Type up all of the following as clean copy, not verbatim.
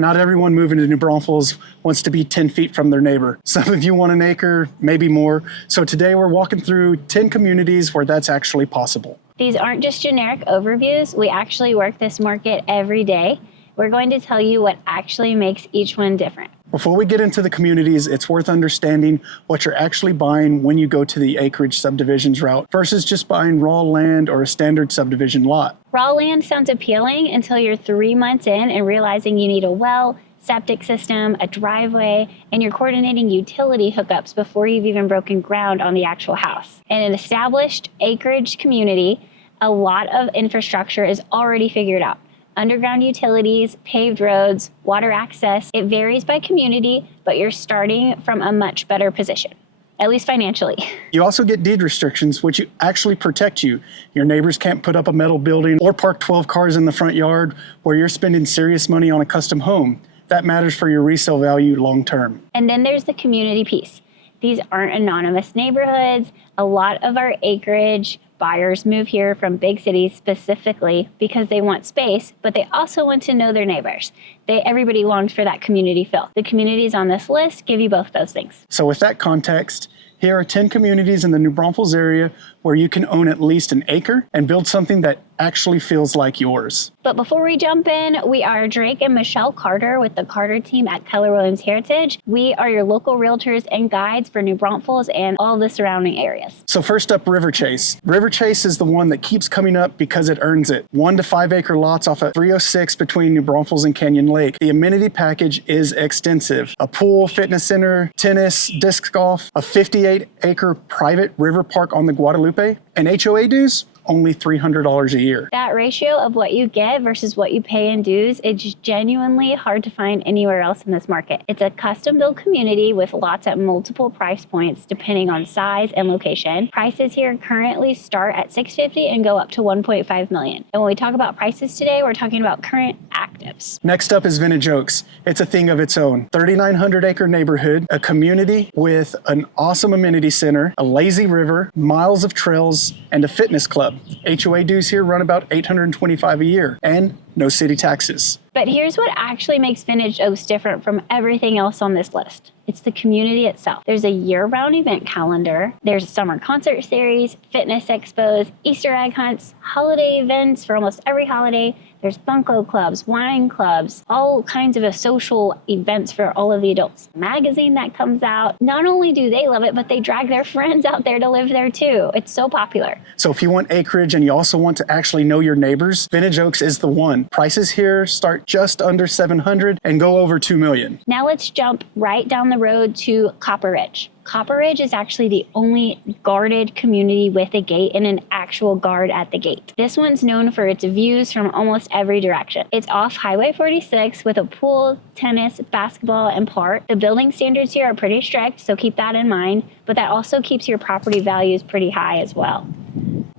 Not everyone moving to New Braunfels wants to be 10 feet from their neighbor. Some of you want an acre, maybe more. So today we're walking through 10 communities where that's actually possible. These aren't just generic overviews. We actually work this market every day. We're going to tell you what actually makes each one different. Before we get into the communities, it's worth understanding what you're actually buying when you go to the acreage subdivisions route versus just buying raw land or a standard subdivision lot. Raw land sounds appealing until you're 3 months in and realizing you need a well, septic system, a driveway, and you're coordinating utility hookups before you've even broken ground on the actual house. In an established acreage community, a lot of infrastructure is already figured out. Underground utilities, paved roads, water access. It varies by community, but you're starting from a much better position, at least financially. You also get deed restrictions, which actually protect you. Your neighbors can't put up a metal building or park 12 cars in the front yard where you're spending serious money on a custom home. That matters for your resale value long term. And then there's the community piece. These aren't anonymous neighborhoods. A lot of our acreage buyers move here from big cities specifically because they want space, but they also want to know their neighbors. Everybody longs for that community feel. The communities on this list give you both those things. So with that context, here are 10 communities in the New Braunfels area where you can own at least an acre and build something that actually feels like yours. But before we jump in, we are Drake and Michelle Carter with the Carter team at Keller Williams Heritage. We are your local realtors and guides for New Braunfels and all the surrounding areas. So first up, River Chase. River Chase is the one that keeps coming up because it earns it. 1 to 5 acre lots off of 306 between New Braunfels and Canyon Lake. The amenity package is extensive. A pool, fitness center, tennis, disc golf, a 58-acre private river park on the Guadalupe, and HOA dues, only $300 a year. That ratio of what you get versus what you pay in dues, it's genuinely hard to find anywhere else in this market. It's a custom built community with lots at multiple price points depending on size and location. Prices here currently start at $650 and go up to $1.5 million. And when we talk about prices today, we're talking about current actives. Next up is Vintage Oaks. It's a thing of its own. 3,900 acre neighborhood, a community with an awesome amenity center, a lazy river, miles of trails, and a fitness club. HOA dues here run about $825 a year, and no city taxes. But here's what actually makes Vintage Oaks different from everything else on this list. It's the community itself. There's a year-round event calendar. There's summer concert series, fitness expos, Easter egg hunts, holiday events for almost every holiday. There's bunco clubs, wine clubs, all kinds of social events for all of the adults. Magazine that comes out. Not only do they love it, but they drag their friends out there to live there too. It's so popular. So if you want acreage and you also want to actually know your neighbors, Vintage Oaks is the one. Prices here start just under $700 and go over $2 million. Now let's jump right down the road to Copper Ridge. Copper Ridge is actually the only guarded community with a gate and an actual guard at the gate. This one's known for its views from almost every direction. It's off Highway 46 with a pool, tennis, basketball, and park. The building standards here are pretty strict, so keep that in mind, but that also keeps your property values pretty high as well.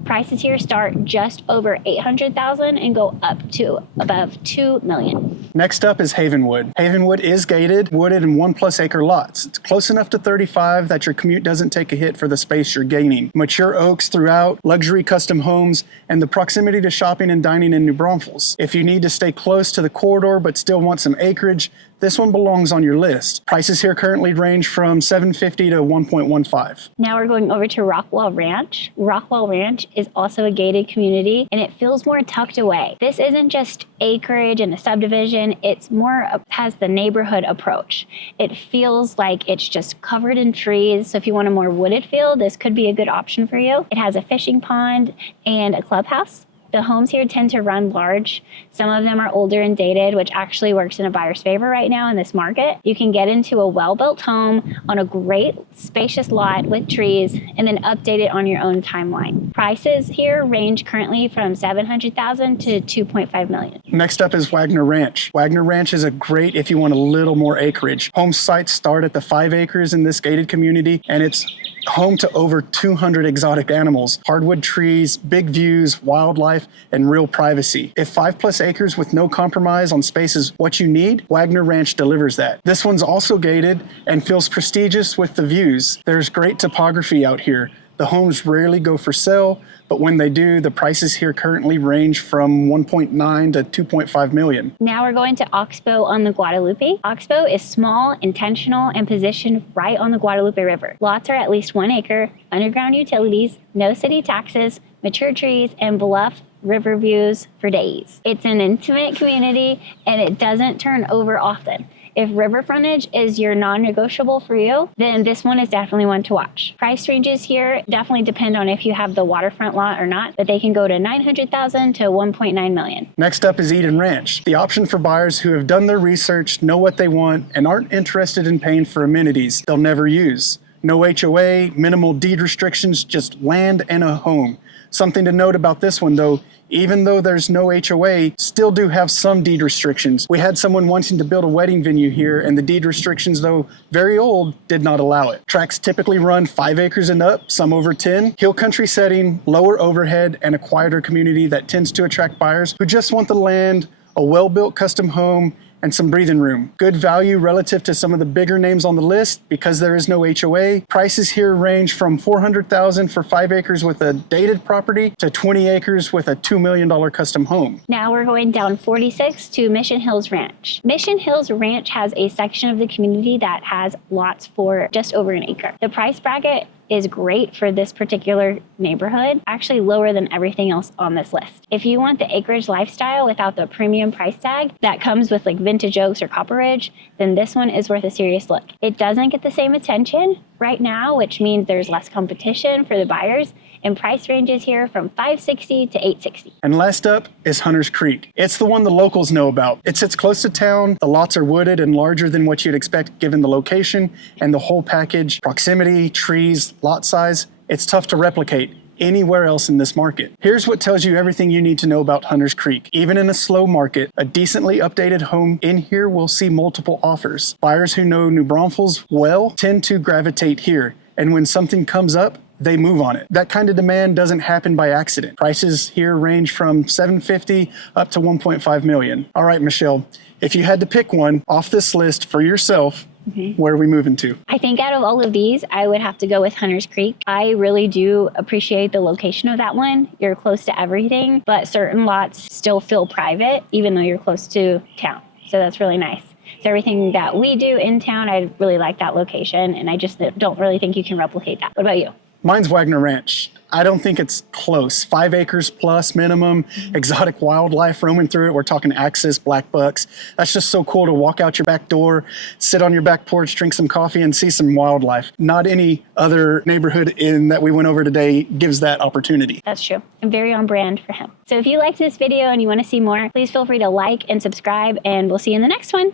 Prices here start just over $800,000 and go up to above $2 million. Next up is Havenwood. Havenwood is gated, wooded, and 1+ acre lots. It's close enough to 35 that your commute doesn't take a hit for the space you're gaining. Mature oaks throughout, luxury custom homes, and the proximity to shopping and dining in New Braunfels. If you need to stay close to the corridor but still want some acreage, this one belongs on your list. Prices here currently range from $750 to $1.15. Now we're going over to Rockwall Ranch. Rockwall Ranch is also a gated community and it feels more tucked away. This isn't just acreage and a subdivision, it's more has the neighborhood approach. It feels like it's just covered in trees, so if you want a more wooded feel, this could be a good option for you. It has a fishing pond and a clubhouse. The homes here tend to run large. Some of them are older and dated, which actually works in a buyer's favor right now in this market. You can get into a well-built home on a great spacious lot with trees and then update it on your own timeline. Prices here range currently from $700,000 to $2.5 million. Next up is Waggener Ranch. Waggener Ranch is a great if you want a little more acreage. Home sites start at the 5 acres in this gated community, and it's home to over 200 exotic animals, hardwood trees, big views, wildlife, and real privacy. If 5+ acres with no compromise on space is what you need, Waggener Ranch delivers that. This one's also gated and feels prestigious with the views. There's great topography out here. The homes rarely go for sale, but when they do, the prices here currently range from 1.9 to 2.5 million. Now we're going to Oxbow on the Guadalupe. Oxbow is small, intentional, and positioned right on the Guadalupe River. Lots are at least 1 acre, underground utilities, no city taxes, mature trees, and bluff river views for days. It's an intimate community and it doesn't turn over often. If river frontage is your non-negotiable for you, then this one is definitely one to watch. Price ranges here definitely depend on if you have the waterfront lot or not, but they can go to $900,000 to $1.9 million. Next up is Eden Ranch, the option for buyers who have done their research, know what they want, and aren't interested in paying for amenities they'll never use. No HOA, minimal deed restrictions, just land and a home. Something to note about this one though, even though there's no HOA, still do have some deed restrictions. We had someone wanting to build a wedding venue here and the deed restrictions, though very old, did not allow it. Tracts typically run 5 acres and up, some over 10. Hill country setting, lower overhead, and a quieter community that tends to attract buyers who just want the land, a well-built custom home, and some breathing room. Good value relative to some of the bigger names on the list because there is no HOA. Prices here range from $400,000 for 5 acres with a dated property to 20 acres with a $2 million custom home. Now we're going down 46 to Mission Hills Ranch. Mission Hills Ranch has a section of the community that has lots for just over 1 acre. The price bracket is great for this particular neighborhood, actually lower than everything else on this list. If you want the acreage lifestyle without the premium price tag that comes with like vintage oaks or copperage, then this one is worth a serious look. It doesn't get the same attention right now, which means there's less competition for the buyers, and price ranges here from $560 to $860. And last up is Hunters Creek. It's the one the locals know about. It sits close to town, the lots are wooded and larger than what you'd expect given the location and the whole package, proximity, trees, lot size. It's tough to replicate anywhere else in this market. Here's what tells you everything you need to know about Hunters Creek. Even in a slow market, a decently updated home in here will see multiple offers. Buyers who know New Braunfels well tend to gravitate here, and when something comes up, they move on it. That kind of demand doesn't happen by accident. Prices here range from $750,000 up to $1.5 million. All right, Michelle, if you had to pick one off this list for yourself, where are we moving to? I think out of all of these, I would have to go with Hunters Creek. I really do appreciate the location of that one. You're close to everything, but certain lots still feel private, even though you're close to town. So that's really nice. So everything that we do in town, I really like that location, and I just don't really think you can replicate that. What about you? Mine's Waggener Ranch. I don't think it's close. 5 acres plus minimum, exotic wildlife roaming through it. We're talking axis, black bucks. That's just so cool to walk out your back door, sit on your back porch, drink some coffee, and see some wildlife. Not any other neighborhood in that we went over today gives that opportunity. That's true. And very on brand for him. So if you liked this video and you want to see more, please feel free to like and subscribe, and we'll see you in the next one.